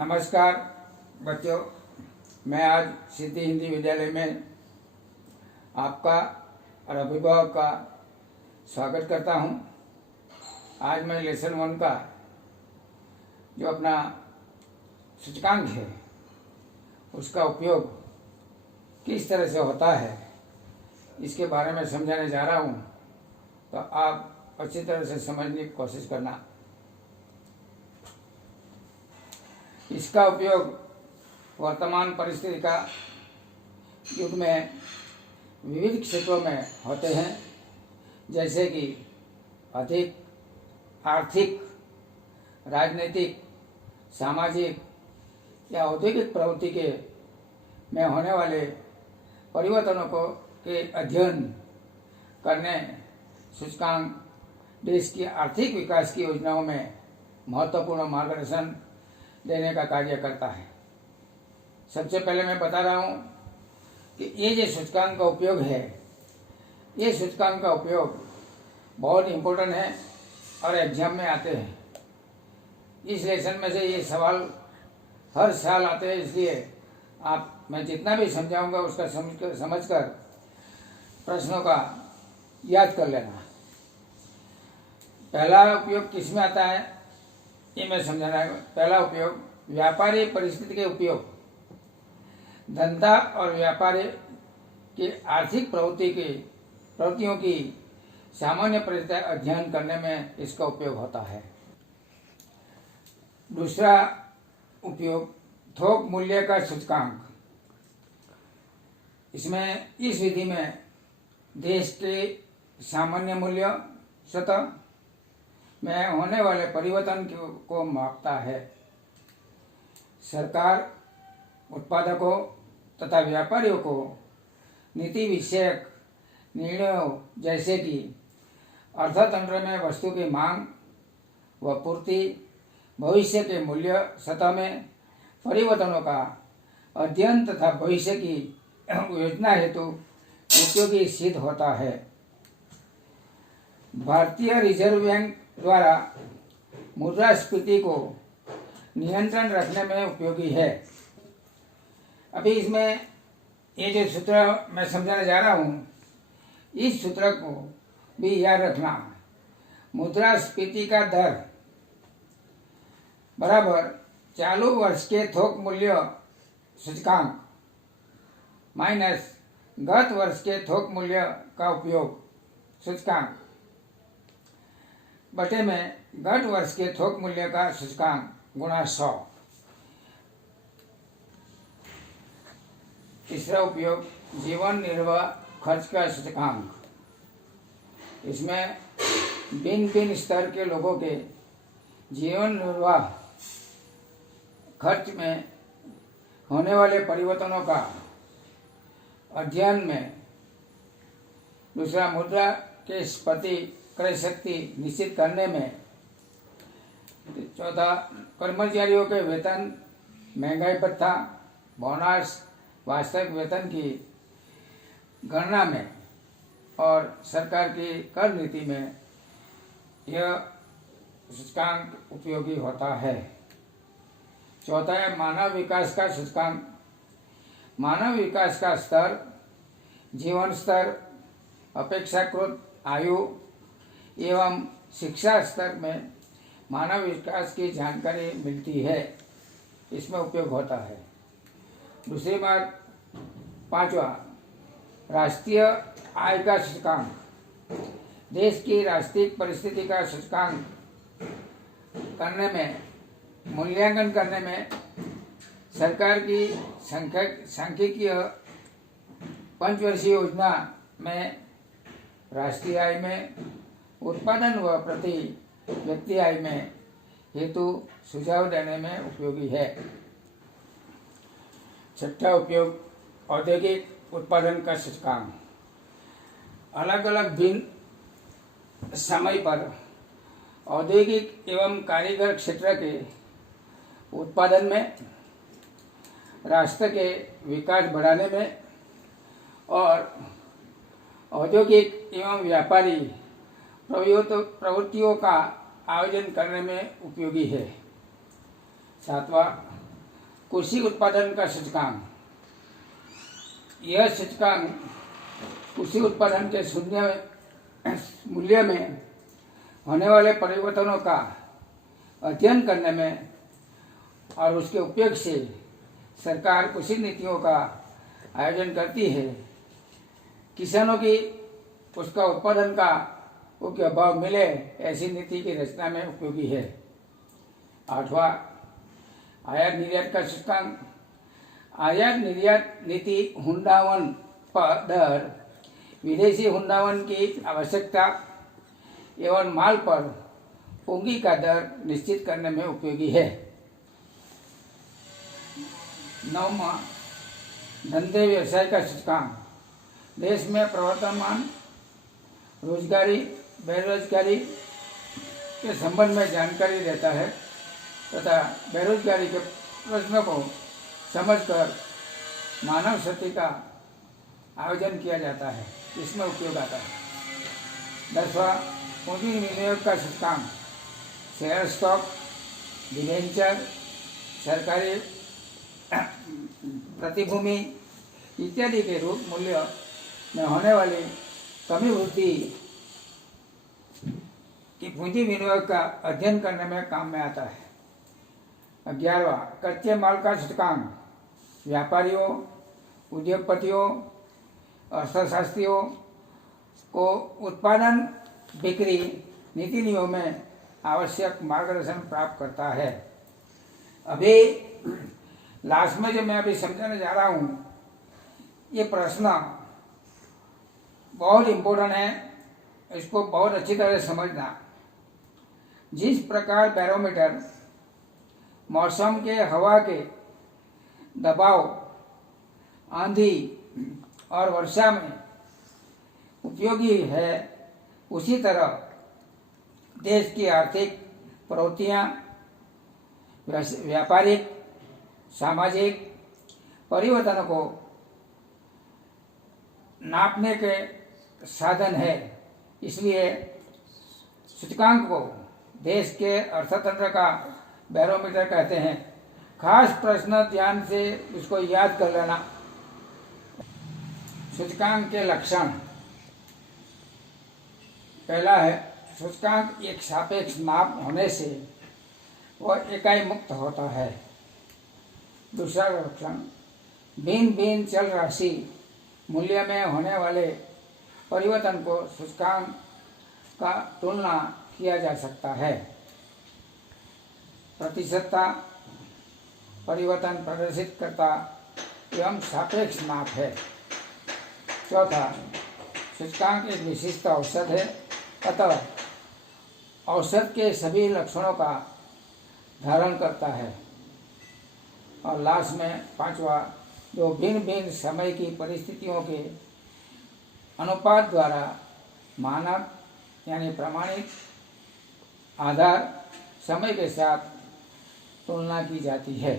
नमस्कार बच्चों, मैं आज सिद्धि हिंदी विद्यालय में आपका और अभिभावक का स्वागत करता हूं। आज मैं लेसन 1 का जो अपना सूचकांक है उसका उपयोग किस तरह से होता है इसके बारे में समझाने जा रहा हूं, तो आप अच्छी तरह से समझने की कोशिश करना। इसका उपयोग वर्तमान परिस्थिति का युग में विविध क्षेत्रों में होते हैं, जैसे कि अधिक आर्थिक, राजनीतिक, सामाजिक या औद्योगिक प्रवृत्ति के में होने वाले परिवर्तनों को के अध्ययन करने सूचकांक देश की आर्थिक विकास की योजनाओं में महत्वपूर्ण मार्गदर्शन देने का कार्य करता है। सबसे पहले मैं बता रहा हूँ कि ये जो सूचकांक का उपयोग है, ये सूचकांक का उपयोग बहुत इम्पोर्टेंट है और एग्जाम में आते हैं। इस लेसन में से ये सवाल हर साल आते हैं, इसलिए मैं जितना भी समझाऊंगा उसका समझकर प्रश्नों का याद कर लेना। पहला उपयोग किस में आता है ये मैं समझाना है। पहला उपयोग व्यापारी परिस्थिति के उपयोग, धंधा और व्यापारी की आर्थिक प्रवृत्तियों की सामान्य परिस्थिति अध्ययन करने में इसका उपयोग होता है। दूसरा उपयोग थोक मूल्य का सूचकांक। इसमें इस विधि में देश के सामान्य मूल्य सतह में होने वाले परिवर्तन को मापता है। सरकार उत्पादकों तथा व्यापारियों को नीति विषयक निर्णयों जैसे कि अर्थतंत्र में वस्तु की मांग व पूर्ति, भविष्य के मूल्य सतह में परिवर्तनों का अध्ययन तथा भविष्य की योजना हेतु उपयोगी सिद्ध होता है। भारतीय रिजर्व बैंक द्वारा मुद्रास्फीति को नियंत्रण रखने में उपयोगी है। अभी इसमें ये जो सूत्र मैं समझाने जा रहा हूँ, इस सूत्र को भी याद रखना। मुद्रास्फीति का दर बराबर चालू वर्ष के थोक मूल्य सूचकांक माइनस गत वर्ष के थोक मूल्य का उपयोग सूचकांक बटे में गत वर्ष के थोक मूल्य का सूचकांक गुणा 100। तीसरा उपयोग जीवन निर्वाह खर्च का सूचकांक। इसमें भिन्न भिन्न स्तर के लोगों के जीवन निर्वाह खर्च में होने वाले परिवर्तनों का अध्ययन में। दूसरा मुद्रा के स्फीति क्रय शक्ति निश्चित करने में। चौथा कर्मचारियों के वेतन, महंगाई भत्ता, बोनस, वास्तविक वेतन की गणना में और सरकार की कर नीति में यह सूचकांक उपयोगी होता है। चौथा है मानव विकास का सूचकांक। मानव विकास का स्तर, जीवन स्तर, अपेक्षाकृत आयु एवं शिक्षा स्तर में मानव विकास की जानकारी मिलती है, इसमें उपयोग होता है। दूसरी बात, पांचवा राष्ट्रीय आय का सूचकांक। देश की राष्ट्रीय परिस्थिति का सूचकांक करने में, मूल्यांकन करने में सरकार की सांख्यिकीय पंचवर्षीय योजना में राष्ट्रीय आय में, उत्पादन व प्रति व्यक्ति आय में हेतु सुझाव देने में उपयोगी है। छठा उपयोग औद्योगिक उत्पादन का सूचकांक। अलग अलग भिन्न समय पर औद्योगिक एवं कारीगर क्षेत्र के उत्पादन में, राष्ट्र के विकास बढ़ाने में और औद्योगिक एवं व्यापारी प्रवृत्तियों का आयोजन करने में उपयोगी है। सातवां कृषि उत्पादन का सूचकांक। यह सूचकांक कृषि उत्पादन के शून्य मूल्य में होने वाले परिवर्तनों का अध्ययन करने में और उसके उपयोग से सरकार कृषि नीतियों का आयोजन करती है। किसानों की उसका उत्पादन का योग्य भाव मिले ऐसी नीति की रचना में उपयोगी है। 8वां, आयात निर्यात का सूचकांक। आयात निर्यात नीति हुंडावन दर, विदेशी हुंडावन की आवश्यकता एवं माल पर पूंजी का दर निश्चित करने में उपयोगी है। 9वां, धंधे व्यवसाय का सूचकांक। देश में प्रवर्तमान रोजगारी बेरोजगारी के संबंध में जानकारी देता है तथा बेरोजगारी के प्रश्नों को समझकर मानव शक्ति का आयोजन किया जाता है, इसमें उपयोग आता है। 10वां, पूंजी विनियोग का सूचकांक। शेयर स्टॉक, डिबेंचर, सरकारी प्रतिभूमि इत्यादि के रूप मूल्य में होने वाली कमी वृद्धि की पूंजी विनियोग का अध्ययन करने में काम में आता है। 11वां, कच्चे माल का सूचकांक। व्यापारियों, उद्योगपतियों, अर्थशास्त्रियों को उत्पादन बिक्री नीति नियमों में आवश्यक मार्गदर्शन प्राप्त करता है। अभी लास्ट में जो मैं अभी समझाने जा रहा हूँ, ये प्रश्न बहुत इम्पोर्टेंट है, इसको बहुत अच्छी तरह समझना। जिस प्रकार बैरोमीटर मौसम के हवा के दबाव, आंधी और वर्षा में उपयोगी है, उसी तरह देश की आर्थिक प्रवृत्तियाँ, व्यापारिक, सामाजिक परिवर्तनों को नापने के साधन है। इसलिए सूचकांक को देश के अर्थतंत्र का बैरोमीटर कहते हैं। खास प्रश्न ध्यान से इसको याद कर लेना। सूचकांक के लक्षण। पहला है, सूचकांक एक सापेक्ष माप होने से वह इकाई मुक्त होता है। दूसरा लक्षण, भिन्न भिन्न चल राशि मूल्य में होने वाले परिवर्तन को सूचकांक का तुलना किया जा सकता है। प्रतिशतता परिवर्तन प्रदर्शित करता एवं सापेक्ष माप है। चौथा, सूचकांक एक विशिष्ट औसत है, अतः औसत के सभी लक्षणों का धारण करता है। और लास्ट में 5वां, जो भिन्न भिन्न समय की परिस्थितियों के अनुपात द्वारा मानक यानी प्रमाणित आधार समय के साथ तुलना की जाती है।